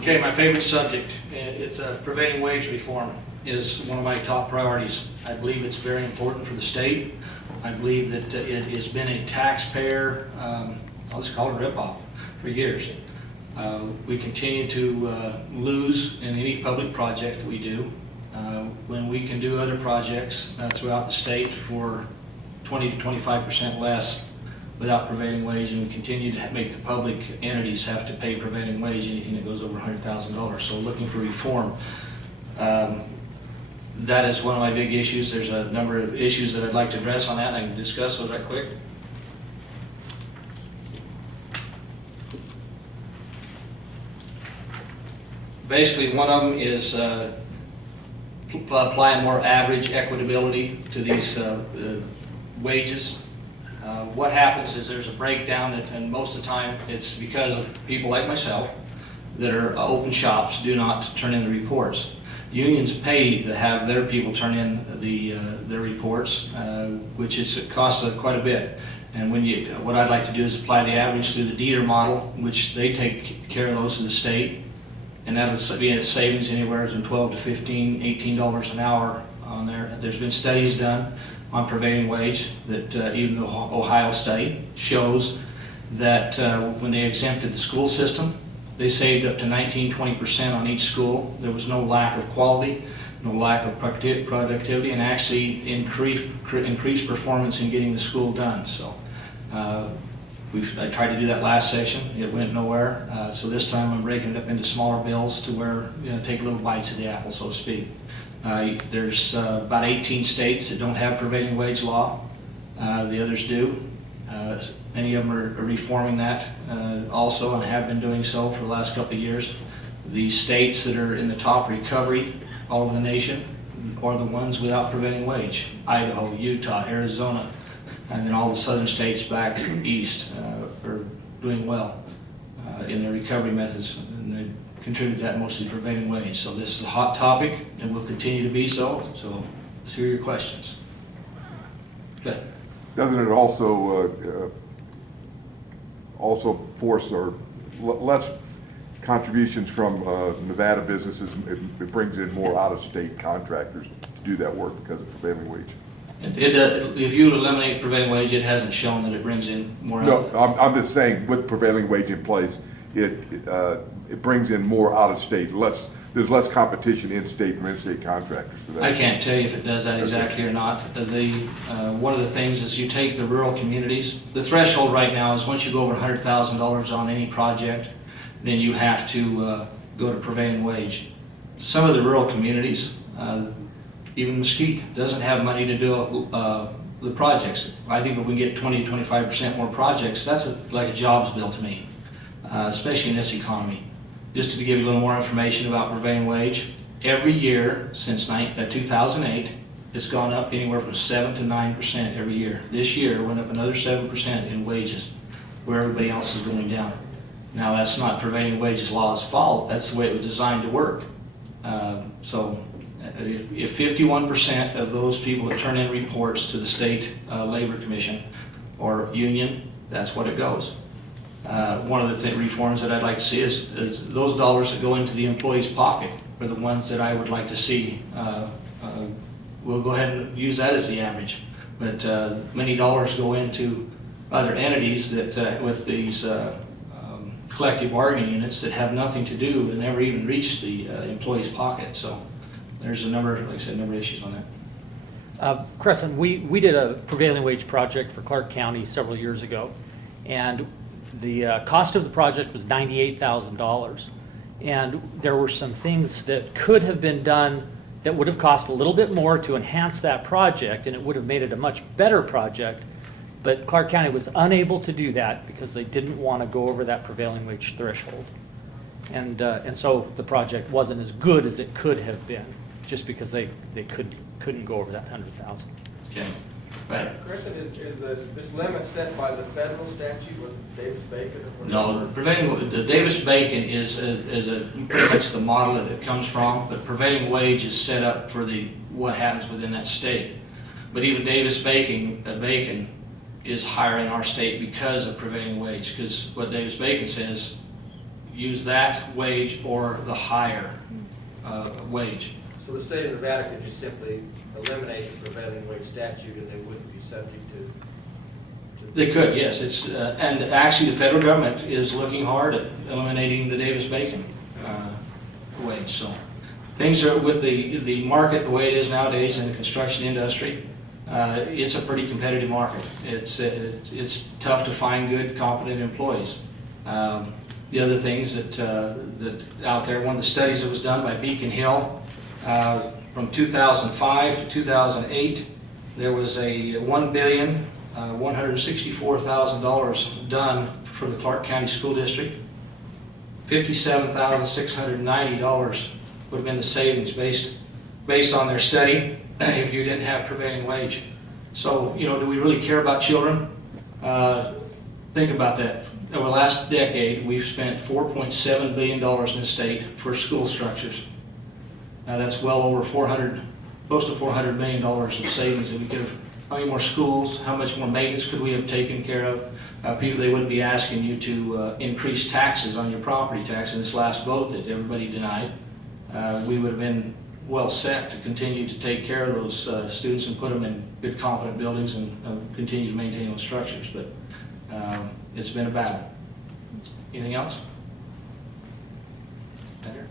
Okay, my favorite subject, it's prevailing wage reform, is one of my top priorities. I believe it's very important for the state. I believe that it has been a taxpayer, I'll just call it a ripoff, for years. We continue to lose in any public project that we do. When we can do other projects throughout the state for 20 to 25% less without prevailing wage, and we continue to make the public entities have to pay prevailing wage anything that goes over $100,000. So looking for reform. That is one of my big issues. There's a number of issues that I'd like to address on that, and I can discuss those right quick. Basically, one of them is applying more average equitability to these wages. What happens is there's a breakdown that, and most of the time it's because of people like myself that are open shops do not turn in the reports. Unions pay to have their people turn in their reports, which it costs quite a bit. And what I'd like to do is apply the average through the dealer model, which they take care of those to the state, and that would be a savings anywhere from $12 to $15, $18 an hour on there. There's been studies done on prevailing wage that even the Ohio study shows that when they exempted the school system, they saved up to 19–20% on each school. There was no lack of quality, no lack of productivity, and actually increased performance in getting the school done. So I tried to do that last session. It went nowhere. So this time I'm breaking it up into smaller bills to where, take little bites of the apple, so to speak. There's about 18 states that don't have prevailing wage law. The others do. Many of them are reforming that also, and have been doing so for the last couple of years. The states that are in the top recovery all over the nation are the ones without prevailing wage. Idaho, Utah, Arizona, and then all the southern states back east are doing well in their recovery methods, and they contribute that mostly to prevailing wage. So this is a hot topic and will continue to be so. So let's hear your questions. Good. Doesn't it also force or less contributions from Nevada businesses? It brings in more out-of-state contractors to do that work because of prevailing wage. If you eliminate prevailing wage, it hasn't shown that it brings in more. No, I'm just saying with prevailing wage in place, it brings in more out-of-state. There's less competition in-state from in-state contractors for that. I can't tell you if it does that exactly or not. One of the things is you take the rural communities. The threshold right now is once you go over $100,000 on any project, then you have to go to prevailing wage. Some of the rural communities, even Mesquite, doesn't have money to do the projects. I think if we get 20 to 25% more projects, that's like a jobs bill to me, especially in this economy. Just to give you a little more information about prevailing wage, every year since 2008, it's gone up anywhere from 7 to 9% every year. This year went up another 7% in wages, where everybody else is going down. Now that's not prevailing wages law's fault. That's the way it was designed to work. So if 51% of those people that turn in reports to the state labor commission or union, that's what it goes. One of the reforms that I'd like to see is those dollars that go into the employee's pocket are the ones that I would like to see. We'll go ahead and use that as the average, but many dollars go into other entities that with these collective bargaining units that have nothing to do and never even reach the employee's pocket. So there's a number, like I said, number of issues on that. Crescent, we did a prevailing wage project for Clark County several years ago, and the cost of the project was $98,000, and there were some things that could have been done that would have cost a little bit more to enhance that project, and it would have made it a much better project, but Clark County was unable to do that because they didn't want to go over that prevailing wage threshold, and so the project wasn't as good as it could have been, just because they couldn't go over that 100,000. Okay. Right. Kristen, is this limit set by the federal statute with Davis-Bacon? No, the Davis-Bacon is pretty much the model that it comes from, but prevailing wage is set up for what happens within that state. But even Davis-Bacon is higher in our state because of prevailing wage, because what Davis-Bacon says, use that wage or the higher wage. So the state of Nevada could just simply eliminate the prevailing wage statute and they wouldn't be subject to. They could, yes. It's, and actually, the federal government is looking hard at eliminating the Davis-Bacon wage. So things are, with the market the way it is nowadays in the construction industry, it's a pretty competitive market. It's tough to find good, competent employees. The other things that out there, one of the studies that was done by Beacon Hill, from 2005 to 2008, there was a $1,164,000 done for the Clark County School District. $57,690 would have been the savings based on their study if you didn't have prevailing wage. So, you know, do we really care about children? Think about that. Over the last decade, we've spent $4.7 billion in the state for school structures. Now that's well over close to $400 million of savings that we could have. How many more schools, how much more maintenance could we have taken care of? People, they wouldn't be asking you to increase taxes on your property tax in this last vote that everybody denied. We would have been well set to continue to take care of those students and put them in good, competent buildings and continue to maintain those structures. But it's been a battle. Anything else? Better?